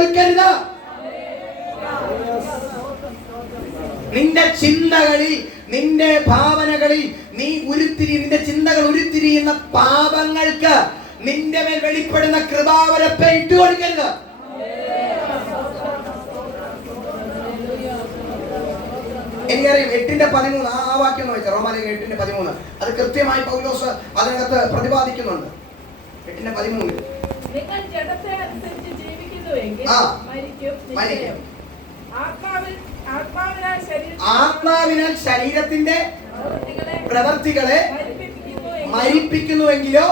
ഇട്ടുകൊടുക്കരുത് നിന്റെ ചിന്തകളിൽ നിന്റെ ഭാവനകളിൽ നീ ഉരുത്തിരി നിന്റെ ചിന്തകൾ ഉരുത്തിരിയുന്ന പാപങ്ങൾക്ക് നിന്റെ മേൽ വെളിപ്പെടുന്ന കൃപാവരത്തെ ഇട്ടുകൊടുക്കരുത് എനിക്കറിയാം എട്ടിന്റെ പതിമൂന്ന് ആ വാക്യം എന്ന് വെച്ചാൽ റോമാലിക എട്ടിന്റെ പതിമൂന്ന്. അത് കൃത്യമായി പൗലോസ് അതിനകത്ത് പ്രതിപാദിക്കുന്നുണ്ട്. എട്ടിന്റെ പതിമൂന്ന് മരിക്കും ആത്മാവിനാൽ ശരീരത്തിന്റെ പ്രവർത്തികളെ മരിപ്പിക്കുന്നുവെങ്കിലോ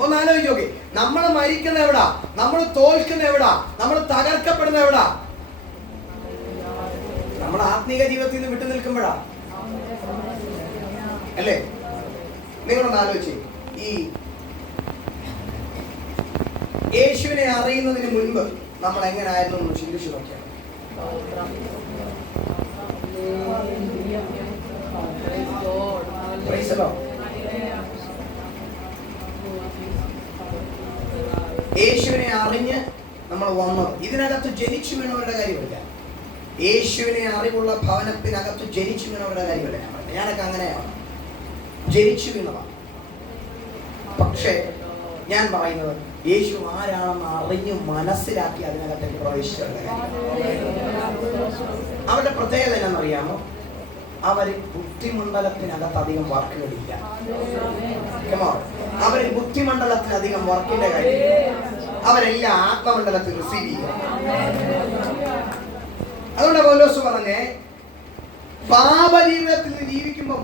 ഒന്ന് ആലോചിച്ച് നോക്കി. നമ്മൾ മരിക്കുന്ന എവിടാ? നമ്മൾ തോൽക്കുന്ന എവിടാ? നമ്മൾ തകർക്കപ്പെടുന്ന എവിടാ? നമ്മൾ ആത്മീക ജീവിതത്തിൽ നിന്ന് വിട്ടു നിൽക്കുമ്പോഴാ. അല്ലേ? നിങ്ങളൊന്ന് ആലോചിച്ച്. ഈ യേശുവിനെ അറിയുന്നതിന് മുൻപ് നമ്മൾ എങ്ങനെയായിരുന്നു എന്ന് ചിന്തിച്ചു നോക്കിയാൽ. യേശുവിനെ അറിഞ്ഞ് നമ്മൾ വന്നത്. ഇതിനകത്ത് ജനിച്ചു വീണവരുടെ കാര്യമില്ല. യേശുവിനെ അറിവുള്ള ഭവനത്തിനകത്ത് ജനിച്ചു വീണവരുടെ കാര്യമില്ല ഞാൻ. ഞാനൊക്കെ അങ്ങനെയാണ്. ജനിച്ചു വീണതാണ് പക്ഷേ ഞാൻ പറയുന്നത് യേശു ആരാണെന്ന് അറിഞ്ഞു മനസ്സിലാക്കി അതിനകത്തേക്ക് പ്രവേശിച്ചവരുടെ അവരുടെ പ്രത്യേകത എന്നാണെന്നറിയാമോ അവർ ബുദ്ധിമണ്ഡലത്തിനകത്ത് അധികം വർക്കുകളില്ല. അവർ ബുദ്ധിമണ്ഡലത്തിന് അധികം വർക്കിന്റെ കാര്യം അവരെല്ലാം ആത്മമണ്ഡലത്തിൽ റിസീവ് ചെയ്യുക അതുകൊണ്ട് പൗലോസ് പറഞ്ഞേ പാപജീവിതത്തിൽ ജീവിക്കുമ്പോൾ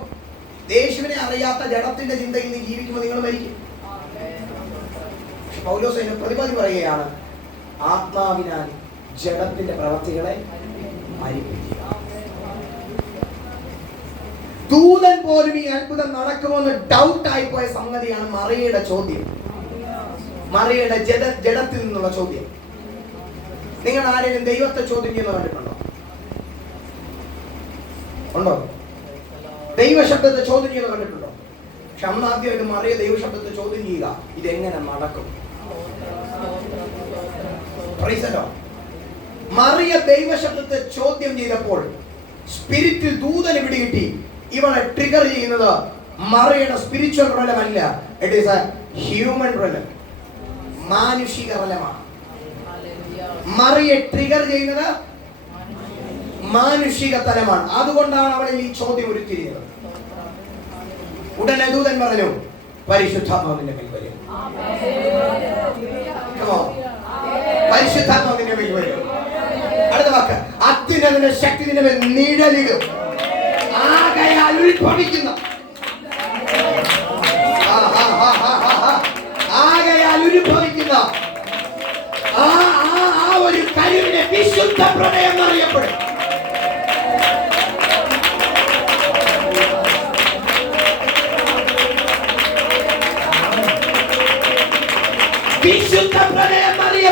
യേശുവിനെ അറിയാത്ത ജഡത്തിന്റെ ചിന്തയിൽ നിന്ന് ജീവിക്കുമ്പോൾ നിങ്ങൾ മരിക്കും. പൗലോസ് അതിന് പ്രതിപതി പറയുകയാണ് ആത്മാവിനാൽ ജഡത്തിന്റെ പ്രവർത്തികളെ മരിപ്പിക്കുക. ദൂതൻ പോലും ഈ അത്ഭുതം നടക്കുമെന്ന് ഡൗട്ട് ആയി പോയ സംഗതിയാണ് മറിയയുടെ ചോദ്യം. മറിയയുടെ ജഡ ജഡത്തിൽ നിന്നുള്ള ചോദ്യം. നിങ്ങൾ ആരെങ്കിലും ദൈവത്തെ ചോദ്യം ചെയ്യുന്ന കണ്ടിട്ടുണ്ടോ? ഉണ്ടോ? ദൈവശബ്ദത്തെ ചോദ്യം ചെയ്യുന്ന കണ്ടിട്ടുണ്ടോ? പക്ഷെ അന്ന് ആദ്യമായിട്ട് മറിയ ദൈവശബ്ദത്തെ ചോദ്യം ചെയ്യുക ഇതെങ്ങനെ നടക്കും. മറിയ ദൈവശബ്ദത്തെ ചോദ്യം ചെയ്തപ്പോൾ സ്പിരിറ്റിൽ ദൂതന് പിടികിട്ടി. ഇവളെ ട്രിഗർ ചെയ്യുന്നത് മറിയുടെ spiritual റലമല്ല it is a human realm മാനുഷിക റലമാണ് മറിയെ ട്രിഗർ ചെയ്യുന്നത് മാനുഷിക തലമാണ്. അതുകൊണ്ടാണ് അവളിൽ ഈ ചോദ്യം ഉരുത്തിരിഞ്ഞത്. ഉടനെ ദൂതൻ പറഞ്ഞു പരിശുദ്ധാത്മാവിന്റെ മേൽ വരും. പരിശുദ്ധാത്മാവിന്റെ മേൽ വരും. അടുത്ത വാക്ക്. അത്യുന്നതിന്റെ ശക്തി മേൽ നിഴലിടും. ആകയാൽ ഉത്ഭവിക്കുന്ന. ആകയാൽ ഉത്ഭവിക്കുന്ന ആ ആ ഒരു കഴിവിനെ വിശുദ്ധ പ്രണയം അറിയപ്പെടും Quem se o é Maria.